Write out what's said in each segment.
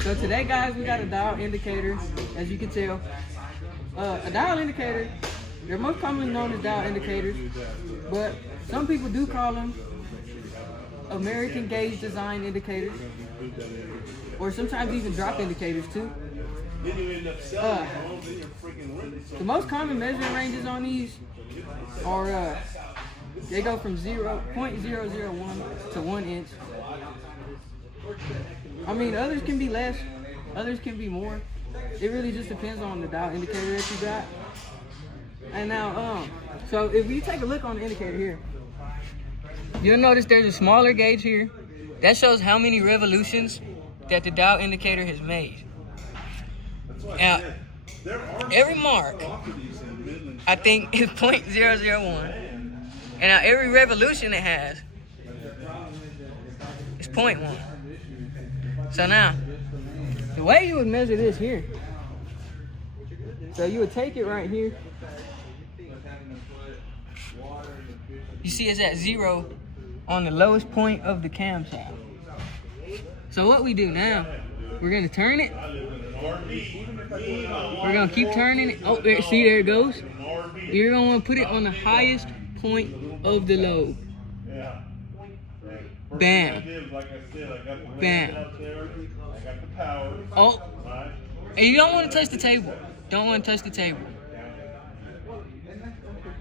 So today, guys, we got a dial indicator, as you can tell. A dial indicator, they're most commonly known as dial indicators, but some people do call them American gauge design indicators, or sometimes even drop indicators too. The most common measuring ranges on these are they go from 0.001 to 1 inch. I mean, others can be less, others can be more. It really just depends on the dial indicator that you got. And now, so if you take a look on the indicator here, you'll notice there's a smaller gauge here. That shows how many revolutions that the dial indicator has made. Now, every mark, I think, is 0.001. And now every revolution it has is 0.1. So now, the way you would measure this here, so you would take it right here. You see it's at 0 on the lowest point of the camshaft. So what we do now, we're gonna turn it. We're gonna keep turning it. Oh, there, see, there it goes. You're gonna wanna put it on the highest point of the lobe. Bam. Bam. Oh, and you don't want to touch the table. Don't want to touch the table.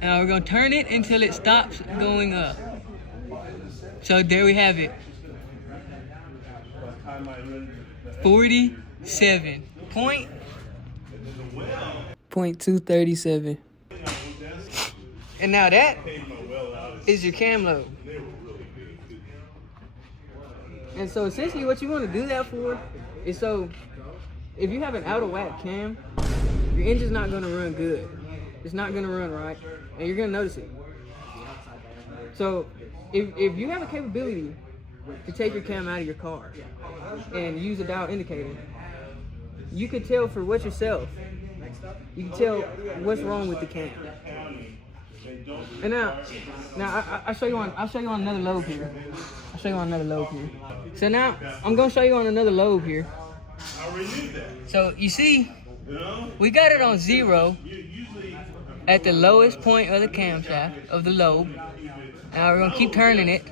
Now we're going to turn it until it stops going up. So there we have it. 47.237. And now that is your cam lobe. And so essentially what you want to do that for is so if you have an out of whack cam, your engine's not going to run good. It's not going to run right, and you're going to notice it. So if you have a capability to take your cam out of your car and use a dial indicator, you can tell for what yourself. You can tell what's wrong with the cam. And now I'll show you on another lobe here. I'll show you on another lobe here. So now I'm gonna show you on another lobe here. So you see, we got it on 0 at the lowest point of the camshaft of the lobe. Now we're gonna keep turning it.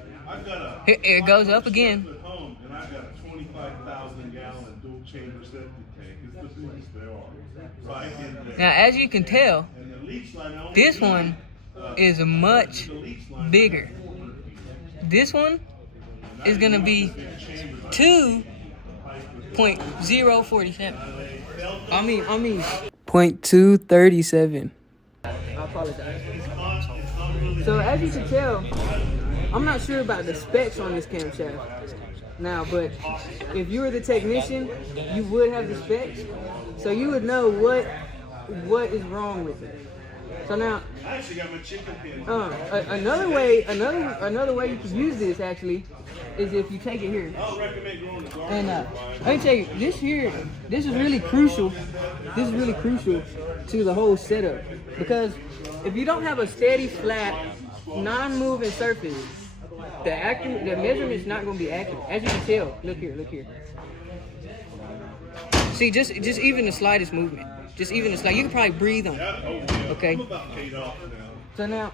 Here it goes up again. Now as you can tell, this one is much bigger. This one is gonna be 2.047. I mean 0.237. I apologize. So as you can tell, I'm not sure about the specs on this camshaft now, but if you were the technician, you would have the specs, so you would know what is wrong with it. So now, another way you can use this actually is if you take it here. And let me tell you, this is really crucial. This is really crucial to the whole setup, because if you don't have a steady, flat, non-moving surface, the measurement's not going to be accurate. As you can tell, look here. See, just even the slightest movement. Just even the slightest. You can probably breathe on it. Okay. So now,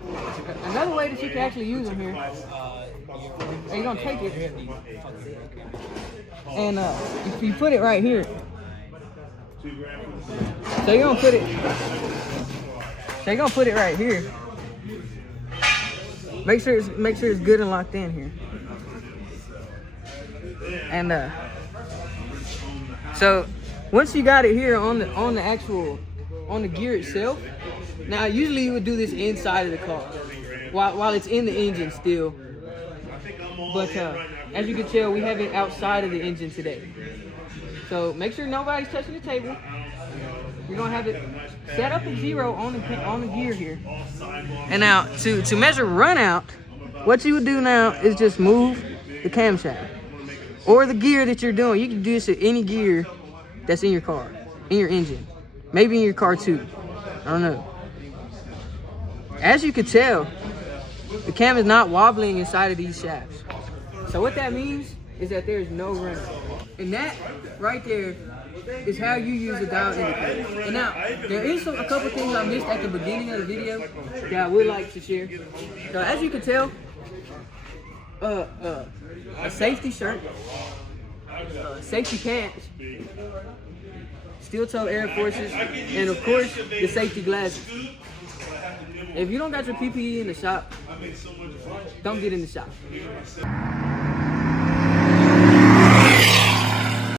another way that you can actually use them here, you're gonna take it, and if you put it right here, so you're gonna put it right here. Make sure it's good and locked in here. And so once you got it here on the gear itself, now usually you would do this inside of the car while it's in the engine still. But as you can tell, we have it outside of the engine today. So make sure nobody's touching the table. You're gonna have it set up at 0 on the gear here. And now to measure runout, what you would do now is just move the camshaft or the gear that you're doing. You can do this at any gear that's in your car, in your engine, maybe in your car too. I don't know. As you can tell, the cam is not wobbling inside of these shafts. So what that means is that there is no runout. And that right there is how you use a dial indicator. And now, there is a couple things I missed at the beginning of the video that I would like to share. So as you can tell, a safety shirt, safety pants, steel-toe Air Forces, and of course, the safety glasses. If you don't got your PPE in the shop, don't get in the shop.